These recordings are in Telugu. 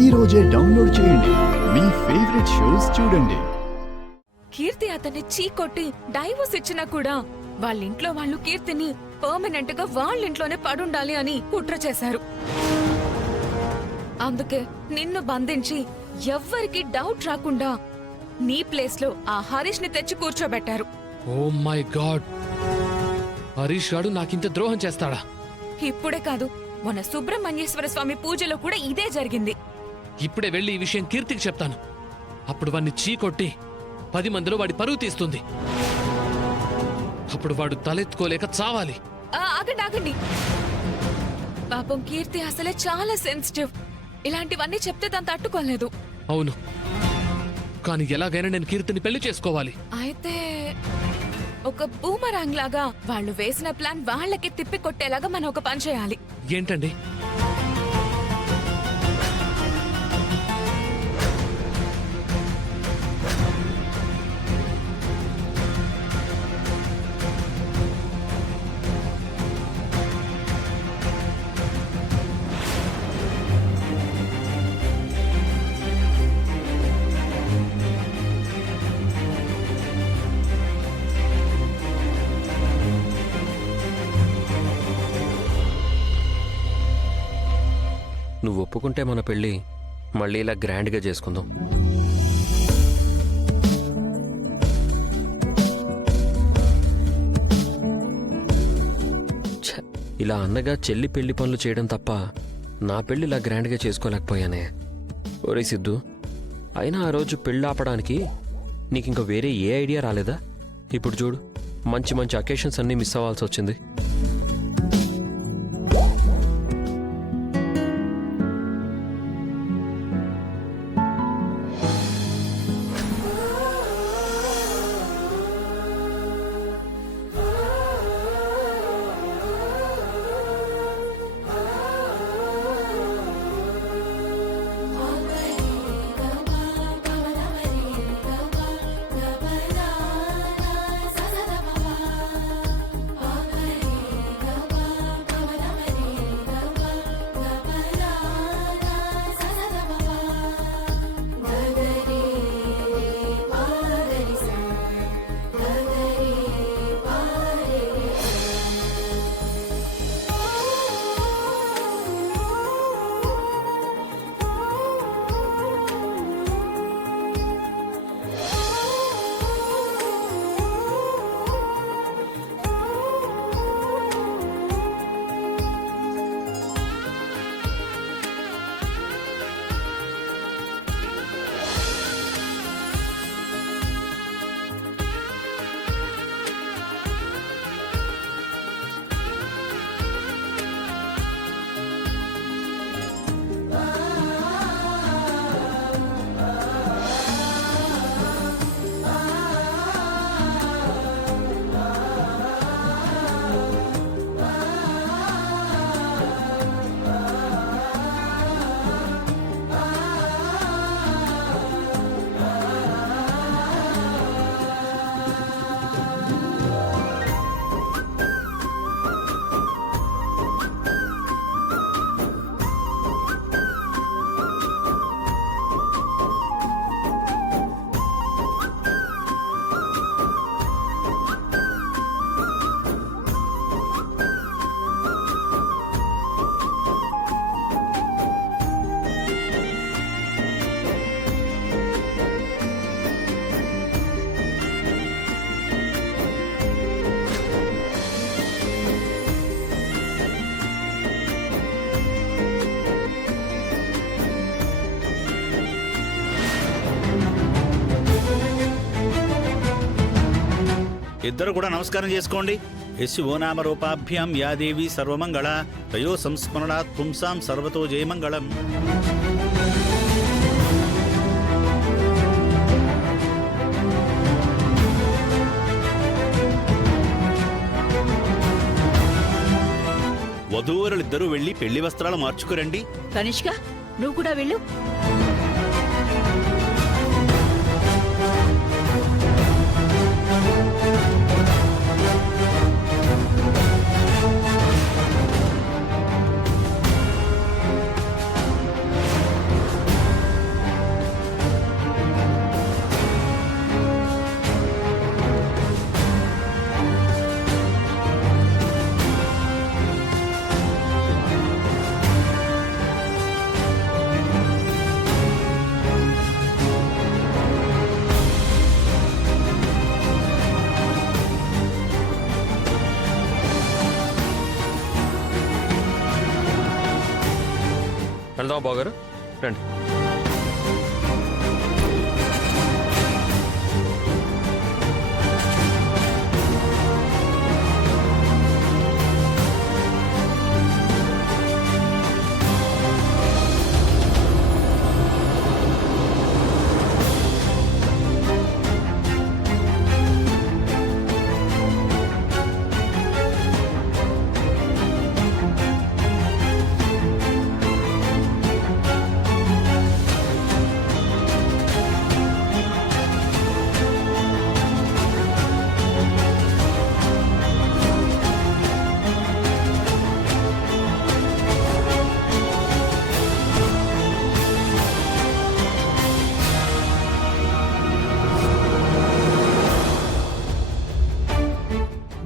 ఈ రోజే డౌన్లోడ్ చేయండి. మీ ఫేవరెట్ షోస్ చూడండి. కీర్తి అతన్ని చీకొట్టి డైవోర్స్ ఇచ్చినా కూడా వాళ్ళింట్లో వాళ్ళు కీర్తిని పర్మనెంట్ గా వాళ్ళింట్లోనే పడుండాలి అని కుట్ర చేశారు. అందుకే నిన్ను బంధించి ఎవ్వరికి డౌట్ రాకుండా నీ ప్లేస్ లో ఆ హరీష్ ని తెచ్చి కూర్చోబెట్టారు. ఓ మై గాడ్, హరీష్ గాడు నాకింత ద్రోహం చేస్తాడా? ఇప్పుడే కాదు, మన సుబ్రహ్మణ్యేశ్వర స్వామి పూజలో కూడా ఇదే జరిగింది. ఇప్పుడే వెళ్లి ఈ విషయం కీర్తికి చెప్తాను. అప్పుడు వాడిని చీకొట్టి 10 మందిలో వాడి పరువు తీస్తుంది. అప్పుడు వాడు తలెత్తుకోలేక చావాలి. ఆగండి. పాపం కీర్తి అసలే చాలా సెన్సిటివ్. ఇలాంటివన్నీ చెప్తే దాన్ని తట్టుకోలేదు. అవును, కానీ ఎలాగైనా నేను కీర్తిని పెళ్లి చేసుకోవాలి. అయితే ఒక బూమరాంగ్ లాగా వాళ్ళు వేసిన ప్లాన్ వాళ్ళకి తిప్పి కొట్టేలాగా మనం ఒక పని చేయాలి. ఏంటండి? నువ్వు ఒప్పుకుంటే మన పెళ్ళి మళ్ళీ ఇలా గ్రాండ్గా చేసుకుందాం. ఇలా అన్నగా చెల్లి పెళ్లి పనులు చేయడం తప్ప నా పెళ్ళి ఇలా గ్రాండ్గా చేసుకోలేకపోయానే. ఒరే సిద్ధు, అయినా ఆ రోజు పెళ్ళి ఆపడానికి నీకింక వేరే ఏ ఐడియా రాలేదా? ఇప్పుడు చూడు, మంచి మంచి అకేషన్స్ అన్నీ మిస్ అవ్వాల్సి వచ్చింది. ఇద్దరు కూడా నమస్కారం చేసుకోండి. యశో నామ రూపాభ్యాం యాదేవి సర్వమంగళ తయో సంస్మరణాత్ పుంసాం సర్వతో జయమంగళం. వధూవరులిద్దరూ వెళ్లి పెళ్లి వస్త్రాలు మార్చుకురండి. కనిష్క, నువ్వు కూడా వెళ్ళు. వెళ్దామా బాగారు? రండి.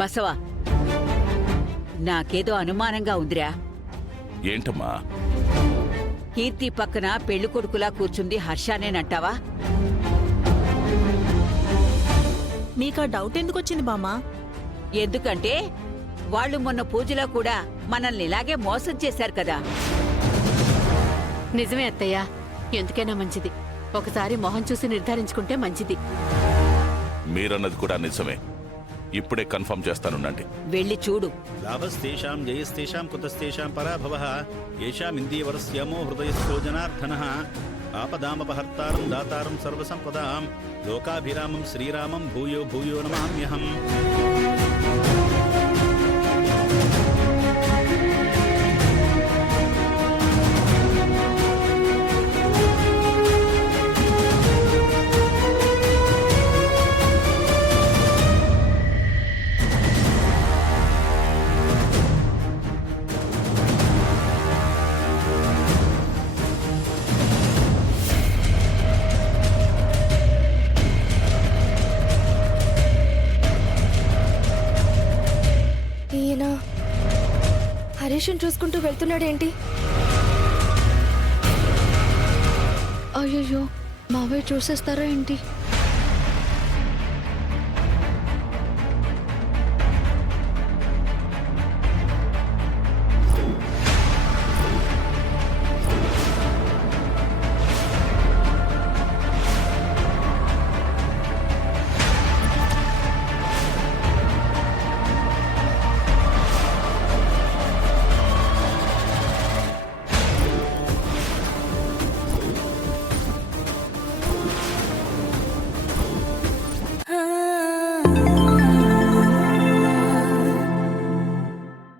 బసవా, నాకేదో అనుమానంగా ఉందిరా. ఏంటమ్మా? కీర్తి పక్కన పెళ్లి కొడుకులా కూర్చుంది హర్షానేనంటావా? మీకా డౌట్ ఎందుకు వచ్చింది బామ్మా? ఎందుకంటే వాళ్ళు మొన్న పూజలో కూడా మనల్ని ఇలాగే మోసం చేశారు కదా. నిజమే అత్తయ్య, ఎందుకైనా మంచిది ఒకసారి మొహం చూసి నిర్ధారించుకుంటే మంచిది. మీరన్నది కూడా నిజమే. ఇప్పుడే కన్ఫర్మ్ చేస్తానుండండి. వెళ్ళి చూడు. లాభస్తేషాం జయస్తేషాం కుతస్తేషాం పరాభవః యేషామిందీవరస్యామో హృదయస్థో జనార్దనః ఆపదామపహర్తారం దాతారం సర్వసంపదాం లోకాభిరామం శ్రీరామం భూయో భూయో నమామ్యహం. ఈయన హరీష్ని చూసుకుంటూ వెళ్తున్నాడేంటి? అయ్యయ్యో, మావయ్య చూసేస్తారా ఏంటి?